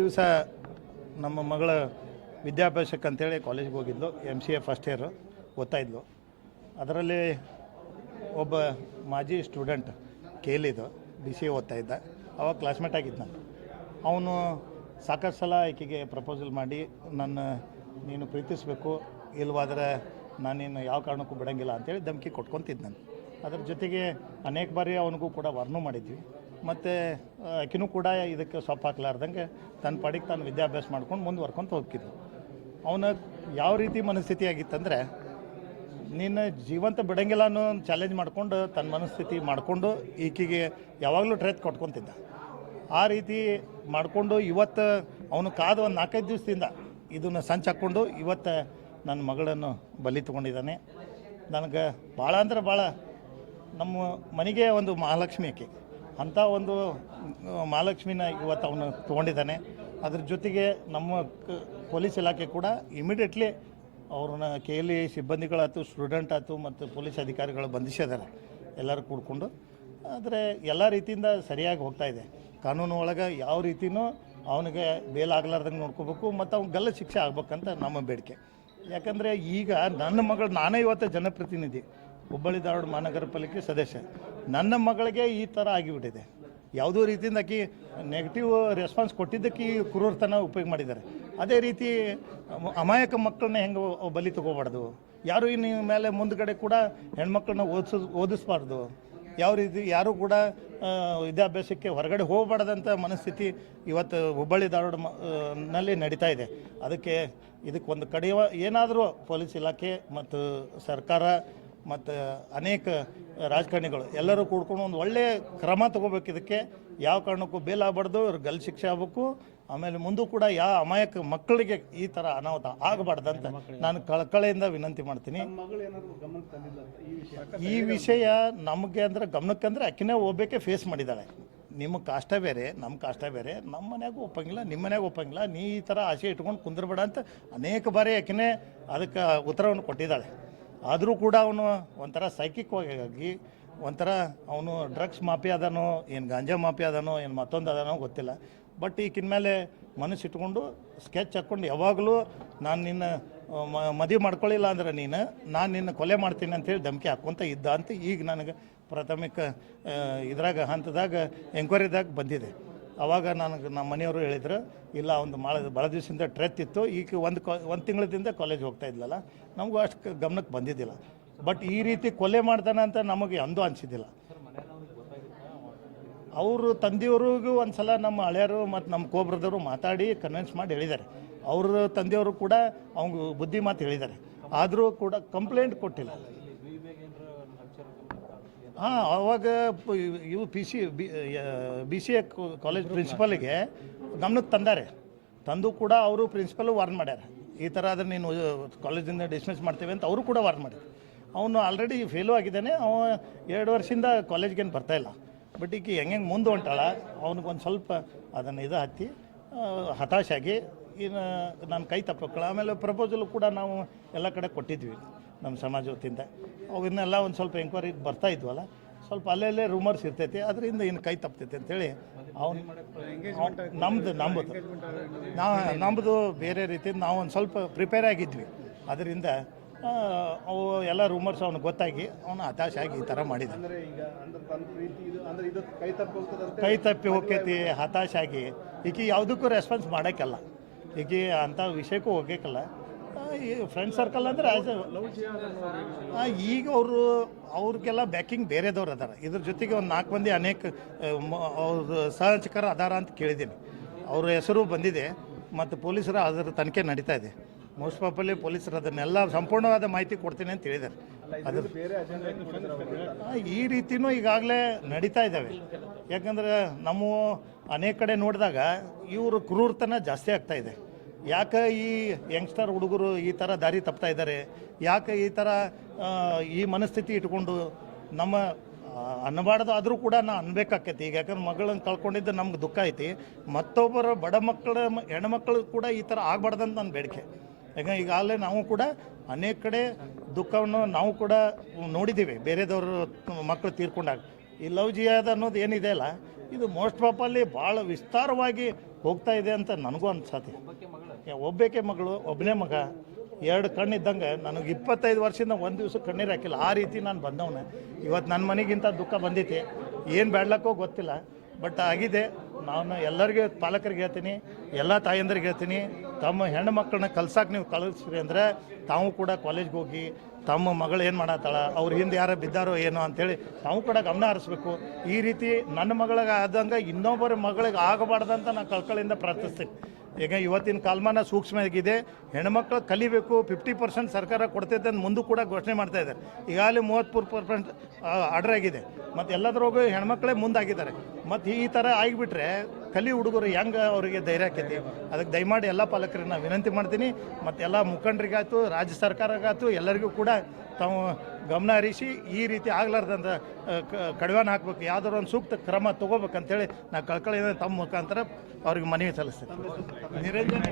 ದಿವಸ ನಮ್ಮ ಮಗಳ ವಿದ್ಯಾಭ್ಯಾಸಕ್ಕೆ ಅಂತೇಳಿ ಕಾಲೇಜ್ಗೆ ಹೋಗಿದ್ಲು M C A first year ಓದ್ತಾ ಇದ್ಲು. ಅದರಲ್ಲಿ ಒಬ್ಬ ಮಾಜಿ ಸ್ಟೂಡೆಂಟ್ ಕೇಳಿದ್ದು ಬಿ ಸಿ ಎ ಓದ್ತಾ ಇದ್ದ. ಅವಾಗ ಕ್ಲಾಸ್ಮೇಟ್ ಆಗಿದ್ದು ನಾನು. ಅವನು ಸಾಕಷ್ಟು ಸಲ ಆಕೆಗೆ ಪ್ರಪೋಸಲ್ ಮಾಡಿ, ನನ್ನ ನೀನು ಪ್ರೀತಿಸಬೇಕು, ಇಲ್ವಾದರೆ ನಾನೇನು ಯಾವ ಕಾರಣಕ್ಕೂ ಬಿಡಂಗಿಲ್ಲ ಅಂತೇಳಿ ಧಮಕಿ ಕೊಟ್ಕೊತಿದ್ದು ನಾನು. ಅದ್ರ ಜೊತೆಗೆ ಅನೇಕ ಬಾರಿ ಅವನಿಗೂ ಕೂಡ ವರ್ಣು ಮಾಡಿದ್ವಿ. ಮತ್ತು ಆಕಿನೂ ಕೂಡ ಇದಕ್ಕೆ ಸೊಪ್ಪು ಹಾಕ್ಲಾರ್ದಂಗೆ ತನ್ನ ಪಾಡಿಗೆ ತಾನು ವಿದ್ಯಾಭ್ಯಾಸ ಮಾಡ್ಕೊಂಡು ಮುಂದುವರ್ಕೊಂತ ಹೋಗ್ತಿದ್ದು ಅವನ ಯಾವ ರೀತಿ ಮನಸ್ಥಿತಿ ಆಗಿತ್ತಂದರೆ, ನಿನ್ನ ಜೀವಂತ ಬಿಡಂಗಿಲ್ಲ ಅನ್ನೋ ಒಂದು ಚಾಲೆಂಜ್ ಮಾಡ್ಕೊಂಡು ತನ್ನ ಮನಸ್ಥಿತಿ ಮಾಡಿಕೊಂಡು ಈಕೆಗೆ ಯಾವಾಗಲೂ ಟ್ರೇತ್ ಕೊಟ್ಕೊತಿದ್ದ. ಆ ರೀತಿ ಮಾಡಿಕೊಂಡು ಇವತ್ತು ಅವನು ಕಾದ ಒಂದು ನಾಲ್ಕೈದು ದಿವಸದಿಂದ ಇದನ್ನು ಸಂಚು ಹಾಕ್ಕೊಂಡು ಇವತ್ತು ನನ್ನ ಮಗಳನ್ನು ಬಲಿ ತೊಗೊಂಡಿದ್ದಾನೆ. ನನಗೆ ಭಾಳ ಅಂದ್ರೆ ಭಾಳ ನಮ್ಮ ಮನೆಗೆ ಒಂದು ಮಹಾಲಕ್ಷ್ಮಿ ಆಕೆ. ಅಂಥ ಒಂದು ಮಹಾಲಕ್ಷ್ಮಿನ ಇವತ್ತು ಅವನು ತೊಗೊಂಡಿದ್ದಾನೆ. ಅದ್ರ ಜೊತೆಗೆ ನಮ್ಮ ಪೊಲೀಸ್ ಇಲಾಖೆ ಕೂಡ ಇಮಿಡಿಯೇಟ್ಲಿ ಅವ್ರನ್ನ ಕೆ ಎಲ್ ಇ ಸಿಬ್ಬಂದಿಗಳಾಯ್ತು ಸ್ಟೂಡೆಂಟ್ ಆಯ್ತು, ಮತ್ತು ಪೊಲೀಸ್ ಅಧಿಕಾರಿಗಳು ಬಂಧಿಸಿದ್ದಾರೆ. ಎಲ್ಲರೂ ಕೂಡ್ಕೊಂಡು. ಆದರೆ ಎಲ್ಲ ರೀತಿಯಿಂದ ಸರಿಯಾಗಿ ಹೋಗ್ತಾ ಇದೆ. ಕಾನೂನು ಒಳಗೆ ಯಾವ ರೀತಿಯೂ ಅವನಿಗೆ ಬೇಲ್ ಆಗ್ಲಾರ್ದಂಗೆ ನೋಡ್ಕೋಬೇಕು, ಮತ್ತು ಅವ್ನು ಗಲ್ಲ ಶಿಕ್ಷೆ ಆಗ್ಬೇಕಂತ ನಮ್ಮ ಬೇಡಿಕೆ. ಯಾಕಂದರೆ ಈಗ ನನ್ನ ಮಗಳು ನಾನೇ ಇವತ್ತು ಜನಪ್ರತಿನಿಧಿ. ಹುಬ್ಬಳ್ಳಿ ಧಾರವಾಡ ಮಹಾನಗರ ಪಾಲಿಕೆ ಸದಸ್ಯ. ನನ್ನ ಮಗಳಿಗೆ ಈ ಥರ ಆಗಿಬಿಟ್ಟಿದೆ. ಯಾವುದೋ ರೀತಿಯಿಂದ ಆಕಿ ನೆಗೆಟಿವ್ ರೆಸ್ಪಾನ್ಸ್ ಕೊಟ್ಟಿದ್ದಕ್ಕೆ ಈ ಕ್ರೂರತನ ಉಪಯೋಗ ಮಾಡಿದ್ದಾರೆ. ಅದೇ ರೀತಿ ಅಮಾಯಕ ಮಕ್ಕಳನ್ನ ಹೆಂಗೆ ಬಲಿ ತಗೋಬಾರ್ದು? ಯಾರು ಇನ್ನು ಮೇಲೆ ಮುಂದ್ಗಡೆ ಕೂಡ ಹೆಣ್ಮಕ್ಳನ್ನ ಓದಿಸ್, ಓದಿಸ್ಬಾರ್ದು? ಯಾವ ರೀತಿ ಯಾರು ಕೂಡ ವಿದ್ಯಾಭ್ಯಾಸಕ್ಕೆ ಹೊರಗಡೆ ಹೋಗಬಾರ್ದಂಥ ಮನಸ್ಥಿತಿ ಇವತ್ತು ಹುಬ್ಬಳ್ಳಿ ಧಾರವಾಡ ನಲ್ಲಿ ನಡೀತಾ ಇದೆ. ಅದಕ್ಕೆ ಇದಕ್ಕೆ ಒಂದು ಕಡೆಯುವ ಏನಾದರೂ ಪೊಲೀಸ್ ಇಲಾಖೆ ಮತ್ತು ಸರ್ಕಾರ ಮತ್ತು ಅನೇಕ ರಾಜಕಾರಣಿಗಳು ಎಲ್ಲರೂ ಕೂಡ್ಕೊಂಡು ಒಂದು ಒಳ್ಳೆಯ ಕ್ರಮ ತಗೋಬೇಕು. ಇದಕ್ಕೆ ಯಾವ ಕಾರಣಕ್ಕೂ ಬೇಲ್ ಆಗಬಾರ್ದು ಇವ್ರು ಗಲ್ ಶಿಕ್ಷೆ ಆಗಬೇಕು. ಆಮೇಲೆ ಮುಂದೂ ಕೂಡ ಯಾವ ಅಮಾಯಕ ಮಕ್ಕಳಿಗೆ ಈ ಥರ ಅನಾಹುತ ಆಗಬಾರ್ದಂತ ನಾನು ಕಳಕಳೆಯಿಂದ ವಿನಂತಿ ಮಾಡ್ತೀನಿ. ಈ ವಿಷಯ? ನಮಗೆ ಅಂದ್ರೆ ಗಮನಕ್ಕೆ ಅಂದ್ರೆ ಅಕ್ಕಿನೇ ಹೋಗ್ಬೇಕೆ ಫೇಸ್ ಮಾಡಿದ್ದಾಳೆ. ನಿಮ್ಮ ಕಾಷ್ಟ ಬೇರೆ ನಮ್ಮ ಕಾಷ್ಟ ಬೇರೆ. ನಮ್ಮ ಮನ್ಯಾಗೂ ಒಪ್ಪಂಗಿಲ್ಲ ನಿಮ್ಮ ಮನೆಯಾಗ ಒಪ್ಪಂಗಿಲ್ಲ. ನೀ ಈ ಥರ ಆಸೆ ಇಟ್ಕೊಂಡು ಕುಂದ್ರಬೇಡ ಅಂತ ಅನೇಕ ಬಾರಿ ಆಕೆನೇ ಅದಕ್ಕೆ ಉತ್ತರವನ್ನು ಕೊಟ್ಟಿದ್ದಾಳೆ. ಆದರೂ ಕೂಡ ಅವನು ಒಂಥರ ಸೈಕಿಕ್ವಾಗಿ ಒಂಥರ ಅವನು ಡ್ರಗ್ಸ್ ಮಾಫಿ ಅದಾನೋ, ಏನು ಗಾಂಜಾ ಮಾಫಿ ಅದಾನೋ, ಏನು ಮತ್ತೊಂದು ಅದಾನೋ ಗೊತ್ತಿಲ್ಲ. ಬಟ್ ಈಕಿನ ಮೇಲೆ ಮನಸ್ಸು ಇಟ್ಕೊಂಡು ಸ್ಕೆಚ್ ಹಾಕ್ಕೊಂಡು ಯಾವಾಗಲೂ ನಾನು ನಿನ್ನ ಮದುವೆ ಮಾಡ್ಕೊಳ್ಳಿಲ್ಲ ಅಂದ್ರೆ ನೀನು, ನಾನು ನಿನ್ನ ಕೊಲೆ ಮಾಡ್ತೀನಿ ಅಂತೇಳಿ ಧಮಕಿ ಹಾಕ್ಕೊಂತ ಇದ್ದ ಅಂತ ಈಗ ನನಗೆ ಪ್ರಾಥಮಿಕ ಇದ್ರಾಗ ಹಂತದಾಗ ಎಂಕ್ವೈರಿದಾಗ ಬಂದಿದೆ. ಅವಾಗ ನನಗೆ ನಮ್ಮ ಮನೆಯವರು ಹೇಳಿದ್ರು, ಇಲ್ಲ ಒಂದು ಭಾಳ ಭಾಳ ದಿವಸದಿಂದ ಟ್ರೆತ್ ಇತ್ತು, ಈಗ ಒಂದು ಕಾ, ಒಂದು ತಿಂಗಳದಿಂದ ಕಾಲೇಜ್ ಹೋಗ್ತಾ ಇದ್ಲಲ್ಲ, ನಮಗೂ ಅಷ್ಟು ಗಮನಕ್ಕೆ ಬಂದಿದ್ದಿಲ್ಲ. ಬಟ್ ಈ ರೀತಿ ಕೊಲೆ ಮಾಡ್ತಾನೆ ಅಂತ ನಮಗೆ ಅಂದು ಅನಿಸಿದ್ದಿಲ್ಲ. ಅವರು ತಂದೆಯವ್ರಿಗೂ ಒಂದು ಸಲ ನಮ್ಮ ಹಳೆಯರು ಮತ್ತು ನಮ್ಮ ಕೋಬ್ರದವರು ಮಾತಾಡಿ ಕನ್ವಿನ್ಸ್ ಮಾಡಿ ಹೇಳಿದ್ದಾರೆ. ಅವರು ತಂದೆಯವರು ಕೂಡ ಅವ್ಗೆ ಬುದ್ಧಿ ಮಾತು ಹೇಳಿದ್ದಾರೆ. ಆದರೂ ಕೂಡ ಕಂಪ್ಲೇಂಟ್ ಕೊಟ್ಟಿಲ್ಲ. ಹಾಂ ಅವಾಗ ಪ- ಇವು P C B C A college ಪ್ರಿನ್ಸಿಪಾಲಿಗೆ ಗಮನಕ್ಕೆ ತಂದಾರೆ. ತಂದು ಕೂಡ ಅವರು ಪ್ರಿನ್ಸಿಪಲ್ ವಾರ್ನ್ ಮಾಡ್ಯಾರ. ಈ ಥರ ಆದರೆ ನೀನು ಕಾಲೇಜಿಂದ ಡಿಸ್ಮಿಸ್ ಮಾಡ್ತೇವೆ ಅಂತ ಅವರು ಕೂಡ ವಾರ್ನ್ ಮಾಡಿದ್ರು. ಅವನು ಆಲ್ರೆಡಿ ಫೇಲು ಆಗಿದ್ದಾನೆ. ಅವ ಎರಡು ವರ್ಷದಿಂದ ಕಾಲೇಜ್ಗೇನು ಬರ್ತಾಯಿಲ್ಲ ಬಟ್ ಈಗ ಹೆಂಗೆ ಹೆಂಗೆ ಮುಂದೆ ಹೊಂಟಾಳ ಅವ್ನಿಗೊಂದು ಸ್ವಲ್ಪ ಅದನ್ನು ಇದು ಹತ್ತಿ ಆ, ಹತಾಶಾಗಿ ಇನ್ನು ನಾನು ಕೈ ತಪ್ಪಕ್ಕಳ ಆಮೇಲೆ ಪ್ರಪೋಸಲ್ ಕೂಡ ನಾವು ಎಲ್ಲ ಕಡೆ ಕೊಟ್ಟಿದ್ವಿ. ನಮ್ಮ ಸಮಾಜ ವತಿಯಿಂದ. ಅವನ್ನೆಲ್ಲ ಒಂದು ಸ್ವಲ್ಪ ಎಂಕ್ವೈರಿ ಬರ್ತಾ ಇದ್ವಲ್ಲ ಸ್ವಲ್ಪ ಅಲ್ಲೇ ರೂಮರ್ಸ್ ಇರ್ತೈತಿ ಅದರಿಂದ ಇನ್ನು ಕೈ ತಪ್ತೈತಿ ಅಂತೇಳಿ ಅವ್ನು ನಮ್ದು ನಂಬುದು. ನಾ ನಮ್ಮದು ಬೇರೆ ರೀತಿ ನಾವು ಒಂದು ಸ್ವಲ್ಪ ಪ್ರಿಪೇರ್ ಆಗಿದ್ವಿ. ಅದರಿಂದ ಅವು ಎಲ್ಲ ರೂಮರ್ಸ್ ಅವ್ನಿಗೆ ಗೊತ್ತಾಗಿ ಅವನು ಹತಾಶ ಆಗಿ ಈ ಥರ ಮಾಡಿದ. ಕೈ ತಪ್ಪಿ ಹೋಗ್ತೈತಿ ಹತಾಶ ಆಗಿ. ಈಕೆ ಯಾವುದಕ್ಕೂ ರೆಸ್ಪಾನ್ಸ್ ಮಾಡೋಕ್ಕಲ್ಲ. ಈಕೆ ಅಂಥ ವಿಷಯಕ್ಕೂ ಹೋಗ್ಬೇಕಲ್ಲ ಈ ಫ್ರೆಂಡ್ ಸರ್ಕಲ್ ಅಂದರೆ ಈಗ ಅವರು, ಅವ್ರಿಗೆಲ್ಲ ಬ್ಯಾಕಿಂಗ್ ಬೇರೆದವ್ರು ಅದಾರ. ಇದ್ರ ಜೊತೆಗೆ ಒಂದು ನಾಲ್ಕು ಮಂದಿ ಅನೇಕ ಅವ್ರ ಸಹಚಕರ ಅದಾರ ಅಂತ ಕೇಳಿದ್ದೀನಿ. ಅವ್ರ ಹೆಸರು ಬಂದಿದೆ, ಮತ್ತು ಪೊಲೀಸರ ಅದರ ತನಿಖೆ ನಡೀತಾ ಇದೆ. ಮೋಸ್ಟ್ ಪಾಪಲ್ಲಿ ಪೊಲೀಸರು ಅದನ್ನೆಲ್ಲ ಸಂಪೂರ್ಣವಾದ ಮಾಹಿತಿ ಕೊಡ್ತೀನಿ ಅಂತ ಹೇಳಿದ್ದಾರೆ ಅದು ಈ ರೀತಿನೂ ಈಗಾಗಲೇ ನಡೀತಾ ಇದ್ದಾವೆ ಯಾಕಂದ್ರೆ ನಮ್ಮ ಅನೇಕ ಕಡೆ ನೋಡಿದಾಗ ಇವರು ಕ್ರೂರತನ ಜಾಸ್ತಿ ಆಗ್ತಾ ಇದೆ. ಯಾಕೆ ಈ ಯಂಗ್ಸ್ಟರ್ ಹುಡುಗರು ಈ ಥರ ದಾರಿ ತಪ್ತಾ ಇದ್ದಾರೆ? ಯಾಕೆ ಈ ಥರ ಈ ಮನಸ್ಥಿತಿ ಇಟ್ಕೊಂಡು ನಮ್ಮ ಅನ್ನಬಾರ್ದು ಆದರೂ ಕೂಡ ನಾ ಅನ್ಬೇಕಾಕೈತಿ. ಈಗ ಯಾಕಂದ್ರೆ ಮಗಳನ್ನ ಕಳ್ಕೊಂಡಿದ್ದು ನಮ್ಗೆ ದುಃಖ ಐತಿ. ಮತ್ತೊಬ್ಬರ ಬಡ ಮಕ್ಕಳ ಹೆಣ್ಮಕ್ಳು ಕೂಡ ಈ ಥರ ಆಗಬಾರ್ದಂತ ನನ್ನ ಬೇಡಿಕೆ. ಯಾಕಂದ್ರೆ ಈಗಾಗಲೇ ನಾವು ಕೂಡ ಅನೇಕ ಕಡೆ ದುಃಖವನ್ನು ನಾವು ಕೂಡ ನೋಡಿದ್ದೀವಿ ಬೇರೆದವರು ಮಕ್ಕಳು ತೀರ್ಕೊಂಡಾಗ. ಈ ಲವ್ ಜಿಯಾದ ಅನ್ನೋದು ಏನಿದೆ ಅಲ್ಲ, ಇದು ಮೋಸ್ಟ್ ಪಾಪಲ್ಲಿ ಭಾಳ ವಿಸ್ತಾರವಾಗಿ ಹೋಗ್ತಾ ಇದೆ ಅಂತ ನನಗೂ ಅನ್ಸತ್ತೆ. ಒಬ್ಬಾಕೆ ಮಗಳು ಒಬ್ಬನೇ ಮಗ, ಎರಡು ಕಣ್ಣಿದ್ದಂಗೆ ನನಗೆ ಇಪ್ಪತ್ತೈದು ವರ್ಷದಿಂದ ಒಂದು ದಿವಸ ಕಣ್ಣೀರು ಹಾಕಿಲ್ಲ. ಆ ರೀತಿ ನಾನು ಬಂದವನೆ. ಇವತ್ತು ನನ್ನ ಮನೆಗಿಂತ ದುಃಖ ಬಂದೈತಿ. ಏನು ಬೇಡ್ಲಕ್ಕೋ ಗೊತ್ತಿಲ್ಲ. ಬಟ್ ಆಗಿದೆ, ನಾನು ಎಲ್ಲರಿಗೆ, ಪಾಲಕರಿಗೆ ಹೇಳ್ತೀನಿ, ಎಲ್ಲ ತಾಯಂದ್ರಿಗೆ ಹೇಳ್ತೀನಿ, ತಮ್ಮ ಹೆಣ್ಣು ಮಕ್ಕಳನ್ನ ಕಲ್ಸಕ್ಕೆ ನೀವು ಕಳಿಸ್ರಿ ಅಂದರೆ ತಾವು ಕೂಡ ಕಾಲೇಜ್ಗೆ ಹೋಗಿ, ತಮ್ಮ ಮಗಳು ಏನು ಮಾಡತ್ತಾಳ, ಅವ್ರ ಹಿಂದೆ ಯಾರು ಬಿದ್ದಾರೋ ಏನೋ ಅಂತೇಳಿ ತಾವು ಕೂಡ ಗಮನ ಹರಿಸ್ಬೇಕು. ಈ ರೀತಿ ನನ್ನ ಮಗಳಿಗೆ ಆದಂಗೆ ಇನ್ನೊಬ್ಬರ ಮಗಳಿಗೆ ಆಗಬಾರ್ದಂತ ನಾನು ಕಳ್ಕಳಿಂದ ಪ್ರಾರ್ಥಿಸ್ತೀನಿ. ಈಗ ಇವತ್ತಿನ ಕಾಲಮಾನ ಸೂಕ್ಷ್ಮ ಆಗಿದೆ ಹೆಣ್ಮಕ್ಳು ಕಲಿಬೇಕು ಫಿಫ್ಟಿ ಪರ್ಸೆಂಟ್ ಸರ್ಕಾರ ಕೊಡ್ತೈತೆ ಅಂತ ಮುಂದೆ ಕೂಡ ಘೋಷಣೆ ಮಾಡ್ತಾ ಇದ್ದಾರೆ. ಈಗಾಗಲೇ ಮೂವತ್ತ್ಮೂರು ಪರ್ಸೆಂಟ್ ಆರ್ಡ್ರ್ ಆಗಿದೆ. ಮತ್ತು ಎಲ್ಲದರೊಳಗೂ ಹೆಣ್ಮಕ್ಳೇ ಮುಂದಾಗಿದ್ದಾರೆ. ಮತ್ತು ಈ ಥರ ಆಗಿಬಿಟ್ರೆ ಕಲಿ ಹುಡುಗರು ಹೆಂಗೆ ಅವರಿಗೆ ಧೈರ್ಯ ಆಕೈತಿ? ಅದಕ್ಕೆ ದಯಮಾಡಿ ಎಲ್ಲ ಪಾಲಕರನ್ನ ವಿನಂತಿ ಮಾಡ್ತೀನಿ. ಮತ್ತು ಎಲ್ಲ ಮುಖಂಡರಿಗಾಯ್ತು, ರಾಜ್ಯ ಸರ್ಕಾರಗಾಯ್ತು, ಎಲ್ಲರಿಗೂ ಕೂಡ ತಾವು ಗಮನ ಹರಿಸಿ ಈ ರೀತಿ ಆಗ್ಲಾರ್ದಂತ ಕಡಿವಾಣ ಹಾಕ್ಬೇಕು. ಯಾವ್ದಾದ್ರು ಒಂದು ಸೂಕ್ತ ಕ್ರಮ ತಗೋಬೇಕಂತೇಳಿ ನಾ ಕಳ್ಕಳಿಯಿಂದ ತಮ್ಮ ಮುಖಾಂತರ ಅವ್ರಿಗೆ ಮನವಿ ಸಲ್ಲಿಸ್ತೇನೆ ನಿರಂಜನ್